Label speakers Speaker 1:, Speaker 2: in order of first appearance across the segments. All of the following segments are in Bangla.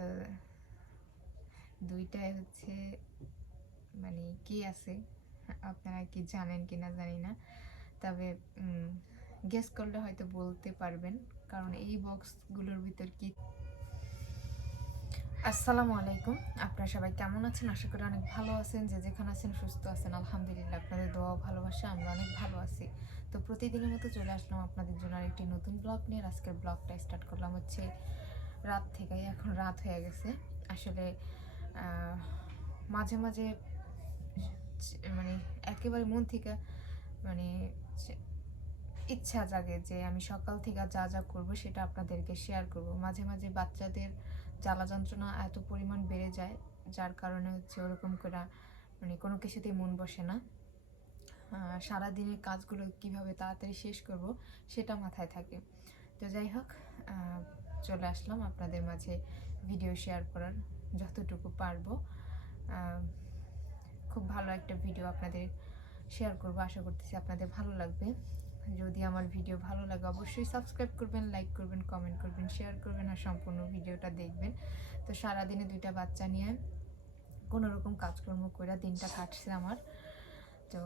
Speaker 1: তো দুইটাই হচ্ছে মানে কি আছে? আপনারা কি জানেন কি না জানি না। তবে গেস করলে হয়তো বলতে পারবেন, কারণ এই বক্সগুলোর ভিতর কি আসসালামু আলাইকুম। আপনারা সবাই কেমন আছেন? আশা করি অনেক ভালো আছেন। যে যেখানে আছেন সুস্থ আছেন। আলহামদুলিল্লাহ, আপনাদের দোয়া ভালোবাসা আমরা অনেক ভালো আছি। তো প্রতিদিনের মতো চলে আসলাম আপনাদের জন্য আরেকটি নতুন ব্লগ নিয়ে। আজকের ব্লগটা স্টার্ট করলাম হচ্ছে রাত থেকে এখন রাত হয়ে গেছে। আসলে মাঝে মাঝে মানে একেবারে মন থেকে মানে ইচ্ছা জাগে যে আমি সকাল থেকে যা যা করব সেটা আপনাদেরকে শেয়ার করব। মাঝে মাঝে বাচ্চাদের জ্বালা যন্ত্রণা এত পরিমাণ বেড়ে যায় যার কারণে হচ্ছে ওরকম করে মানে কোনো কিছুতেই মন বসে না। আহ, সারাদিনের কাজগুলো কীভাবে তাড়াতাড়ি শেষ করব সেটা মাথায় থাকে। তো যাই হোক চলে আসলাম আপনাদের মাঝে ভিডিও শেয়ার করার যতটুকু পারব। খুব ভালো একটা ভিডিও আপনাদের শেয়ার করব, আশা করতেছি আপনাদের ভালো লাগবে। যদি আমার ভিডিও ভালো লাগে অবশ্যই সাবস্ক্রাইব করবেন লাইক করবেন কমেন্ট করবেন শেয়ার করবেন আর সম্পূর্ণ ভিডিওটা দেখবেন। তো সারাদিনে দুইটা বাচ্চা নিয়ে কোনো রকম কাজকর্ম করে দিনটা কাটছে আমার। তো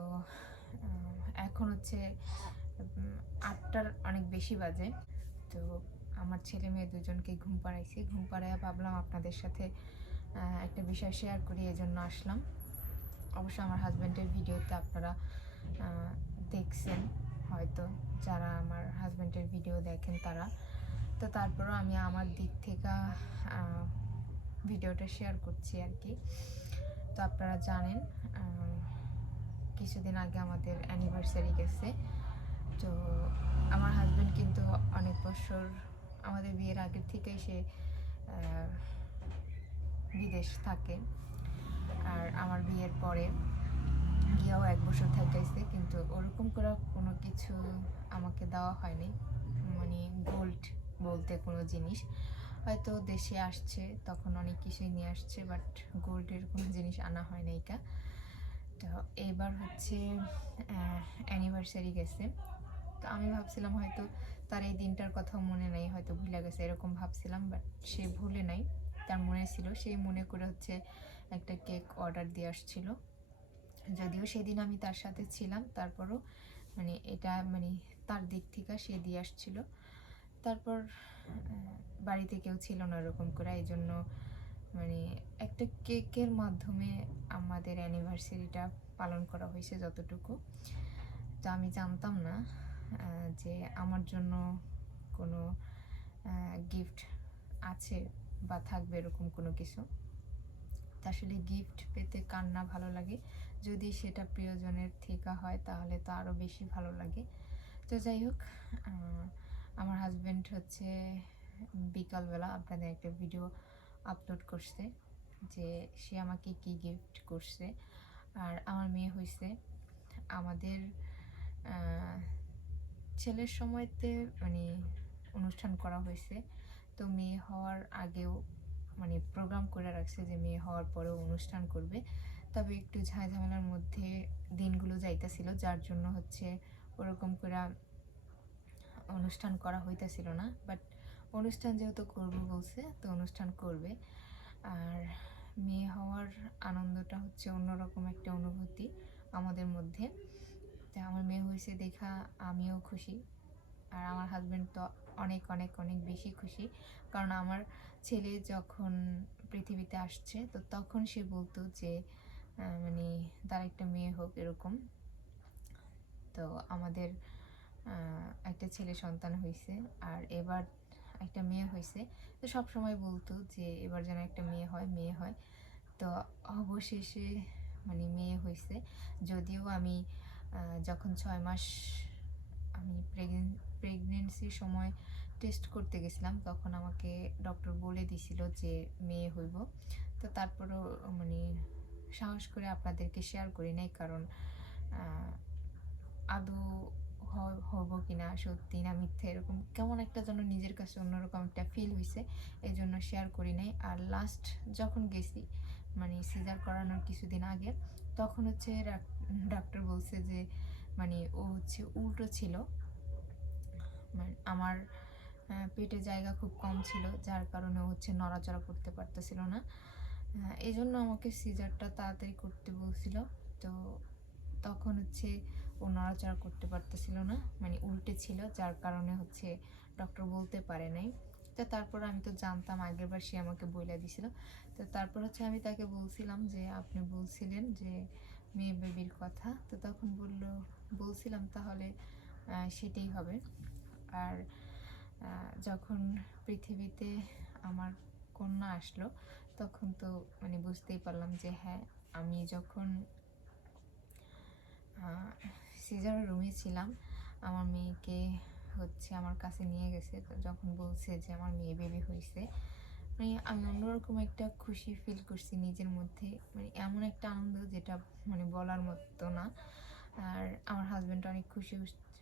Speaker 1: এখন হচ্ছে আটটার অনেক বেশি বাজে। তো আমার ছেলে মেয়ে দুজনকে ঘুম পাড়াইছি। ঘুম পাড়াইয়া ভাবলাম আপনাদের সাথে একটা বিষয় শেয়ার করি এই জন্য আসলাম। অবশ্য আমার হাজব্যান্ডের ভিডিওতে আপনারা দেখছেন হয়তো, যারা আমার হাজব্যান্ডের ভিডিও দেখেন তারা। তো তারপরও আমি আমার দিক থেকে ভিডিওটা শেয়ার করছি আর কি। তো আপনারা জানেন কিছুদিন আগে আমাদের অ্যানিভার্সারি গেছে। তো আমার হাজব্যান্ড কিন্তু অনেক বছর আমাদের বিয়ের আগের থেকেই সে বিদেশ থাকে। আর আমার বিয়ের পরে গিয়েও এক বছর থাকাইছে, কিন্তু ওরকম করে কোনো কিছু আমাকে দেওয়া হয়নি। মানে গোল্ড বলতে কোনো জিনিস। হয়তো দেশে আসছে, তখন অনেক কিছুই নিয়ে আসছে বাট গোল্ডের কোনো জিনিস আনা হয় নাই কা। তো এইবার হচ্ছে অ্যানিভার্সারি গেছে। তো আমি ভাবছিলাম হয়তো তার এই দিনটার কথা মনে নাই, হয়তো ভুলে গেছে, এরকম ভাবছিলাম বাট সে ভুলে নাই। তার মনে ছিল সেই মনে করে হচ্ছে একটা কেক অর্ডার দিয়ে আসছিল। যদিও সেদিন আমি তার সাথে ছিলাম, তারপরও মানে এটা মানে তার দিক থেকে সে দিয়ে আসছিল। তারপর বাড়িতে কেউ ছিল না এরকম করে, এই জন্য মানে একটা কেকের মাধ্যমে আমাদের অ্যানিভার্সারিটা পালন করা হয়েছে যতটুকু। তো আমি জানতাম না যে আমার জন্য কোনো গিফট আছে বা থাকবে এরকম কোনো কিছু। তা আসলে গিফট পেতে কার না ভালো লাগে? যদি সেটা প্রিয়জনের থেকে হয় তাহলে তো আরও বেশি ভালো লাগে। তো যাই হোক আমার হাজব্যান্ড হচ্ছে বিকালবেলা আপনাদের একটা ভিডিও আপলোড করছে যে সে আমাকে কি গিফট করছে। আর আমার মেয়ে হয়েছে আমাদের ছেলের সময়তে মানে অনুষ্ঠান করা হয়েছে। তো মেয়ে হওয়ার আগেও মানে প্রোগ্রাম করে রাখছে যে মেয়ে হওয়ার পরেও অনুষ্ঠান করবে। তবে একটু ঝামেলার মধ্যে দিনগুলো যাইতেছিল, যার জন্য হচ্ছে ওরকম করে অনুষ্ঠান করা হইতেছিল না। বাট অনুষ্ঠান যেহেতু করব বলছে, তো অনুষ্ঠান করবে। আর মেয়ে হওয়ার আনন্দটা হচ্ছে অন্যরকম একটা অনুভূতি আমাদের মধ্যে। তো আমার মেয়ে হয়েছে দেখা আমিও খুশি। আর আমার হাজব্যান্ড তো অনেক অনেক অনেক বেশি খুশি। কারণ আমার ছেলে যখন পৃথিবীতে আসছে, তো তখন সে বলতো যে মানে তার একটা মেয়ে হোক এরকম। তো আমাদের একটা ছেলে সন্তান হয়েছে আর এবার একটা মেয়ে হয়েছে। তো সব সময় বলতো যে, এবার যেন একটা মেয়ে হয় মেয়ে হয়। তো অবশেষে মানে মেয়ে হয়েছে। যদিও আমি যখন ছয় মাস আমি প্রেগনেন্সির সময় টেস্ট করতে গেছিলাম, তখন আমাকে ডক্টর বলে দিছিল যে মেয়ে হইব। তো তারপরও মানে সাহস করে আপনাদেরকে শেয়ার করি নাই, কারণ আদৌ হব কিনা, সত্যি না মিথ্যে, এরকম কেমন একটা যেন নিজের কাছে অন্যরকম একটা ফিল হয়েছে এই জন্য শেয়ার করি নাই। আর লাস্ট যখন গেছি মানে সিজার করানোর কিছুদিন আগে, তখন হচ্ছে ডাক্তার বলছে যে মানে ও হচ্ছে উল্টো ছিল। মানে আমার পেটে জায়গা খুব কম ছিল, যার কারণে ও হচ্ছে নড়াচড়া করতে পারতেছিল না। এই জন্য আমাকে সিজারটা তাড়াতাড়ি করতে বলছিল। তো তখন হচ্ছে ও নড়াচড়া করতে পারতেছিল না মানে উল্টে ছিল, যার কারণে হচ্ছে ডক্টর বলতে পারে নাই। তো তারপর আমি তো জানতাম, আগের বার সে আমাকে বইলা দিছিল। তো তারপর হচ্ছে আমি তাকে বলছিলাম যে, আপনি বলছিলেন যে মেয়ে বেবির কথা। তো তখন বলল, বলছিলাম তাহলে সেটাই হবে। আর যখন পৃথিবীতে আমার কন্যা আসলো, তখন তো মানে বুঝতেই পারলাম যে হ্যাঁ আমি যখন সিজার রুমে ছিলাম, আমার মেয়েকে হচ্ছে আমার কাছে নিয়ে গেছে। তো যখন বলছে যে আমার মেয়ে বেবি হয়েছে মানে আমি অন্যরকম একটা খুশি ফিল করছি নিজের মধ্যে। মানে এমন একটা আনন্দ যেটা মানে বলার মতো না। আর আমার হাজব্যান্ড অনেক খুশি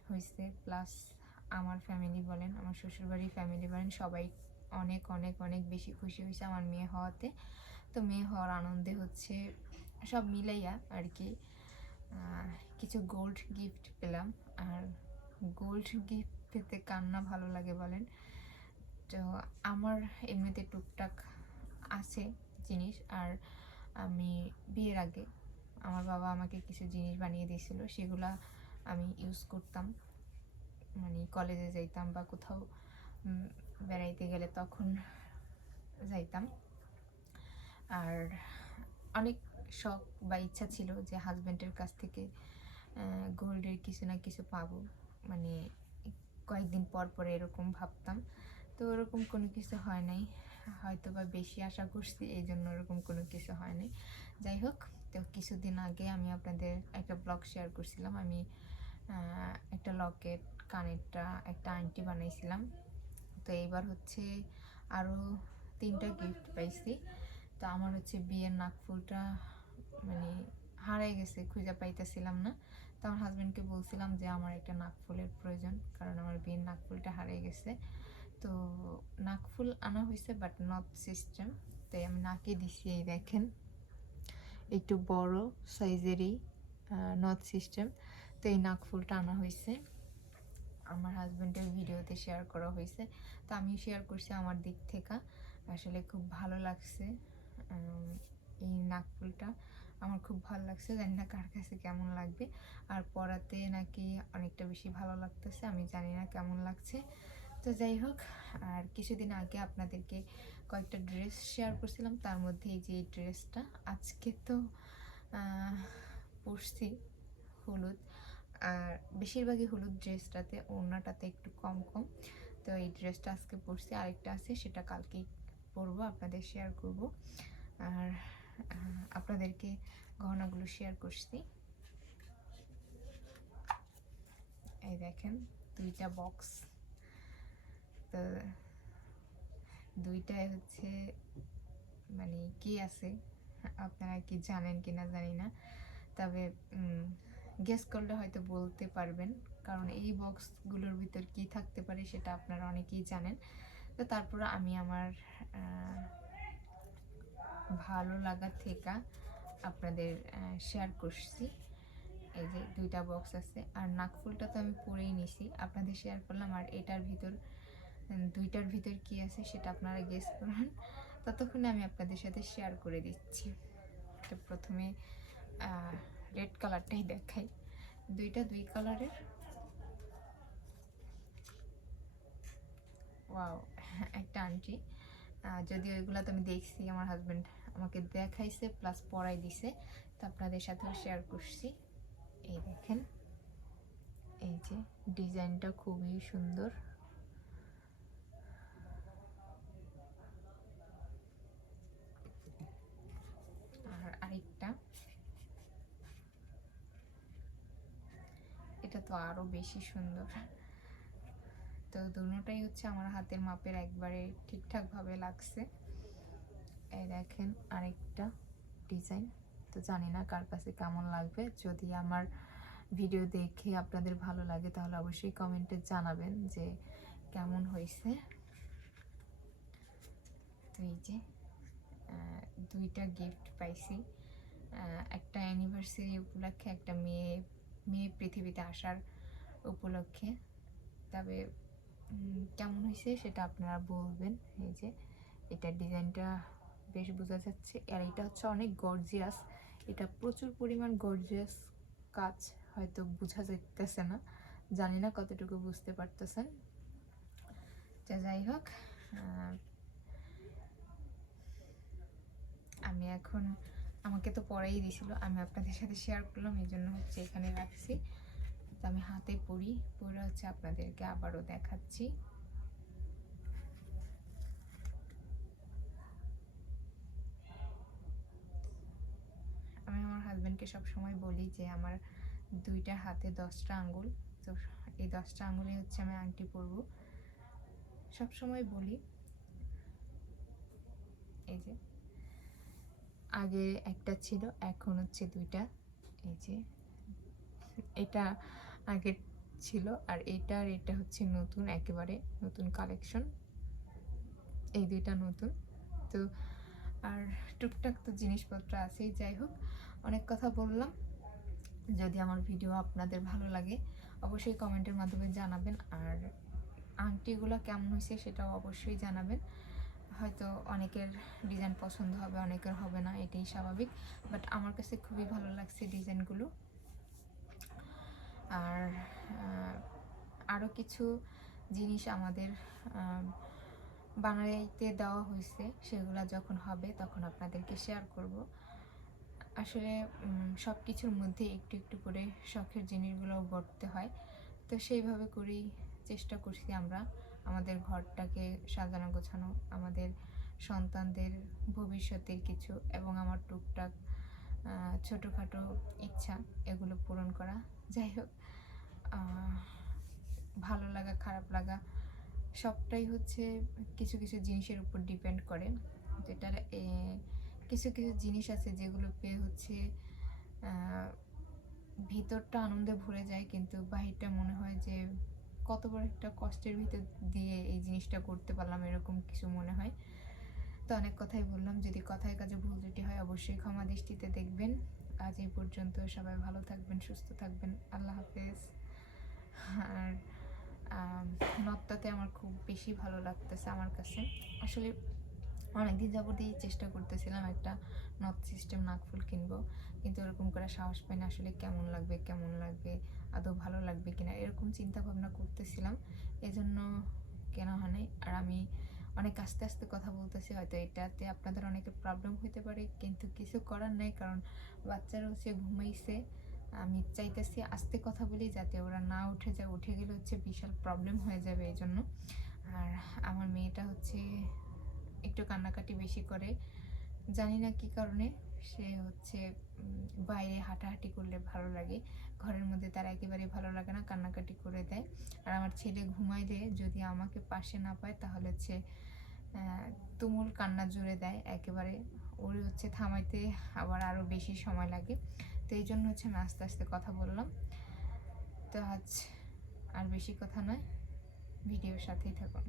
Speaker 1: হয়েছে। প্লাস আমার ফ্যামিলি বলেন, আমার শ্বশুরবাড়ির ফ্যামিলি বলেন, সবাই অনেক অনেক অনেক বেশি খুশি হয়েছে আমার মেয়ে হওয়াতে। তো মেয়ে হওয়ার আনন্দে হচ্ছে সব মিলাইয়া আর কি কিছু গোল্ড গিফট পেলাম। আর গোল্ড গিফট পেতে কান্না ভালো লাগে বলেন? তো আমার এমনিতে টুকটাক আছে জিনিস আর আমি বিয়ের আগে আমার বাবা আমাকে কিছু জিনিস বানিয়ে দিয়েছিল, সেগুলা আমি ইউজ করতাম। মানে কলেজে যাইতাম বা কোথাও বেড়াইতে গেলে তখন যাইতাম। আর অনেক শখ বা ইচ্ছা ছিল যে হাজব্যান্ডের কাছ থেকে গোল্ডের কিছু না কিছু পাবো। মানে কয়েকদিন পর পর এরকম ভাবতাম। তো ওরকম কোনো কিছু হয় নাই। হয়তো বা বেশি আশা করছি এই জন্য ওরকম কোনো কিছু হয় নাই। যাই হোক, তো কিছুদিন আগে আমি আপনাদের একটা ব্লগ শেয়ার করছিলাম। আমি একটা লকেট কানেরটা একটা আংটি বানাইছিলাম। তো এইবার হচ্ছে আরও তিনটা গিফট পাইছি। তো আমার হচ্ছে বিয়ের নাকফুলটা মানে হারাই গেছে, খুঁজে পাইতেছিলাম না। তো আমার হাজব্যান্ডকে বলছিলাম যে আমার একটা নাকফুলের প্রয়োজন, কারণ আমার বিয়ের নাকফুলটা হারিয়ে গেছে। তো নাকফুল আনা হয়েছে বাট নট সিস্টেম তাই আমি নাকে দিছি এই দেখেন। একটু বড় সাইজেরই নট সিস্টেম তো এই নাকফুলটা আনা হয়েছে আমার হাজব্যান্ডের ভিডিওতে শেয়ার করা হয়েছে তো আমি শেয়ার করছি আমার দিক থেকে। আসলে খুব ভালো লাগছে এই নাকফুলটা আমার খুব ভালো লাগছে, জানি না কার কাছে কেমন লাগবে। আর পরাতে নাকি অনেকটা বেশি ভালো লাগতেছে, আমি জানি না কেমন লাগছে। তো যাই হোক, আর কিছুদিন আগে আপনাদেরকে কয়েকটা ড্রেস শেয়ার করছিলাম, তার মধ্যে এই যে এই ড্রেসটা আজকে তো পরছি হলুদ, আর বেশিরভাগই হলুদ ড্রেসটাতে ওড়নাটাতে একটু কম কম, তো এই ড্রেসটা আজকে পরছি, আরেকটা আছে, সেটা কালকেই পরবো, আপনাদের শেয়ার করব, আর আপনাদেরকে গহনাগুলো শেয়ার করছি। এই দেখেন, দুইটা বক্স তো দুইটাই হচ্ছে মানে কি আছে? আপনারা কি জানেন কিনা জানি না। তবে গেস করলে হয়তো বলতে পারবেন, কারণ এই বক্সগুলোর ভিতর কি থাকতে পারে সেটা আপনারা অনেকেই জানেন। তো তারপর আমি আমার ভালো লাগা থেকে আপনাদের শেয়ার করছি। এই যে দুইটা বক্স আছে, আর নাকফুলটা তো আমি পরেই নিছি। আপনাদের শেয়ার করলাম, আর এটার ভিতর দুইটার ভিতর কি আছে সেটা আপনারা গেস করুন। ততক্ষণে আমি আপনাদের সাথে শেয়ার করে দিচ্ছি। তো প্রথমে রেড কালারটাই দেখাই। দুইটা দুই কালারের ওয়াও একটা আন্টি যদি ওইগুলো তো আমি দেখছি, আমার হাজব্যান্ড আমাকে দেখাইছে প্লাস পরাই দিছে। তো আপনাদের সাথেও শেয়ার করছি। এই দেখেন, এই যে ডিজাইনটা খুবই সুন্দর আর আরেকটা এটা তো আরও বেশি সুন্দর। তো দুটোটাই হচ্ছে আমার হাতের মাপের একবারে ঠিকঠাক ভাবে লাগছে। এই দেখেন আরেকটা ডিজাইন। তো জানি না কার কাছে কেমন লাগবে। যদি আমার ভিডিও দেখে আপনাদের ভালো লাগে তাহলে অবশ্যই কমেন্টে জানাবেন যে কেমন হয়েছে। তো এই যে দুইটা গিফট পাইছি। একটা অ্যানিভার্সারি উপলক্ষে একটা মেয়ে মেয়ে পৃথিবীতে আসার উপলক্ষে। তবে কেমন হয়েছে সেটা আপনারা বলবেন। এই যে এটা ডিজাইনটা বেশ বোঝা যাচ্ছে। আর এটা হচ্ছে অনেক গর্জিয়াস এটা প্রচুর পরিমাণ গর্জিয়াস কাজ হয়তো বোঝা যাইতেছে না। জানি না কতটুকু বুঝতে পারতেছেন। তো যাই হোক আমি এখন আমাকে তো পরেই দিছিল, আমি আপনাদের সাথে শেয়ার করলাম, এই জন্য হচ্ছে এখানে রাখছি। তো আমি হাতে পরি পরে হচ্ছে আপনাদেরকে আবারও দেখাচ্ছি। আমি আমার হাজব্যান্ডকে সবসময় বলি যে, আমার দুইটা হাতে দশটা আঙ্গুল তো এই দশটা আঙ্গুলে হচ্ছে আমি আংটি পরবো। সবসময় বলি, এই যে। আগে একটা ছিল, এখন হচ্ছে দুইটা। এই যে, এটা আগে ছিল আর এটা আর এটা হচ্ছে নতুন, একেবারে নতুন কালেকশন এই দুইটা নতুন। তো আর টুকটাক তো জিনিসপত্র আছেই, যাই হোক। অনেক কথা বললাম। যদি আমার ভিডিও আপনাদের ভালো লাগে, অবশ্যই কমেন্টের মাধ্যমে জানাবেন। আর আংটিগুলো কেমন হয়েছে সেটাও অবশ্যই জানাবেন। হয়তো অনেকের ডিজাইন পছন্দ হবে, অনেকের হবে না, এটাই স্বাভাবিক। বাট আমার কাছে খুবই ভালো লাগছে ডিজাইনগুলো আর আরও কিছু জিনিস আমাদের বানাইতে দেওয়া হয়েছে, সেগুলো যখন হবে তখন আপনাদেরকে শেয়ার করব। আসলে সব কিছুর মধ্যে একটু একটু করে শখের জিনিসগুলো গড়তে হয়। তো সেইভাবে করেই চেষ্টা করছি আমরা আমাদের ঘরটাকে সাজানো, গোছানো, আমাদের সন্তানদের ভবিষ্যতের কিছু এবং আমার টুকটাক ছোটোখাটো ইচ্ছা এগুলো পূরণ করা। যাই হোক ভালো লাগা, খারাপ লাগা সবটাই হচ্ছে কিছু কিছু জিনিসের উপর ডিপেন্ড করে। যেটা কিছু কিছু জিনিস আছে যেগুলো পেয়ে হচ্ছে ভিতরটা আনন্দে ভরে যায়, কিন্তু বাহিরটা মনে হয় যে কত একটা কষ্টের ভিতর দিয়ে এই জিনিসটা করতে পারলাম, এরকম কিছু মনে হয়। তো অনেক কথাই বললাম, যদি কথায় কাজে ভুল ত্রুটি হয় অবশ্যই ক্ষমা দৃষ্টিতে দেখবেন। আজ এই পর্যন্ত সবাই ভালো থাকবেন, সুস্থ থাকবেন, আল্লাহ হাফেজ। আর নথটাতে আমার খুব বেশি ভালো লাগতেছে আমার কাছে। আসলে অনেকদিন যাবতই চেষ্টা করতেছিলাম একটা নথ সিস্টেম নাকফুল কিনবো, কিন্তু ওরকম করে সাহস পাই না আসলে কেমন লাগবে কেমন লাগবে। আদৌ ভালো লাগবে কিনা, এরকম চিন্তা ভাবনা করতেছিলাম। এজন্য কেনা হয় নাই? আর আমি অনেক আস্তে আস্তে কথা বলতেছি, হয়তো এটাতে আপনাদের অনেকের প্রবলেম হতে পারে, কিন্তু কিছু করার নেই, কারণ বাচ্চারা হচ্ছে ঘুমাইছে, আমি চাইতেছি আস্তে কথা বলি যাতে ওরা না উঠে যায়, উঠে গেলে হচ্ছে বিশাল প্রবলেম হয়ে যাবে এই জন্য আর আমার মেয়েটা হচ্ছে একটু কান্নাকাটি বেশি করে, জানি না কি কারণে সে হচ্ছে বাইরে হাঁটাহাঁটি করলে ভালো লাগে। ঘরের মধ্যে তার একেবারে ভালো লাগে না, কান্নাকাটি করে দেয়। আর আমার ছেলে ঘুমাইলে যদি আমাকে পাশে না পায় তাহলে হচ্ছে তুমুল কান্না জুড়ে দেয় একেবারে। ওর হচ্ছে থামাইতে আবার আরও বেশি সময় লাগে। তো এই জন্য হচ্ছে আমি আস্তে আস্তে কথা বললাম। তো আজ আর বেশি কথা নয়। ভিডিওর সাথেই থাকুন।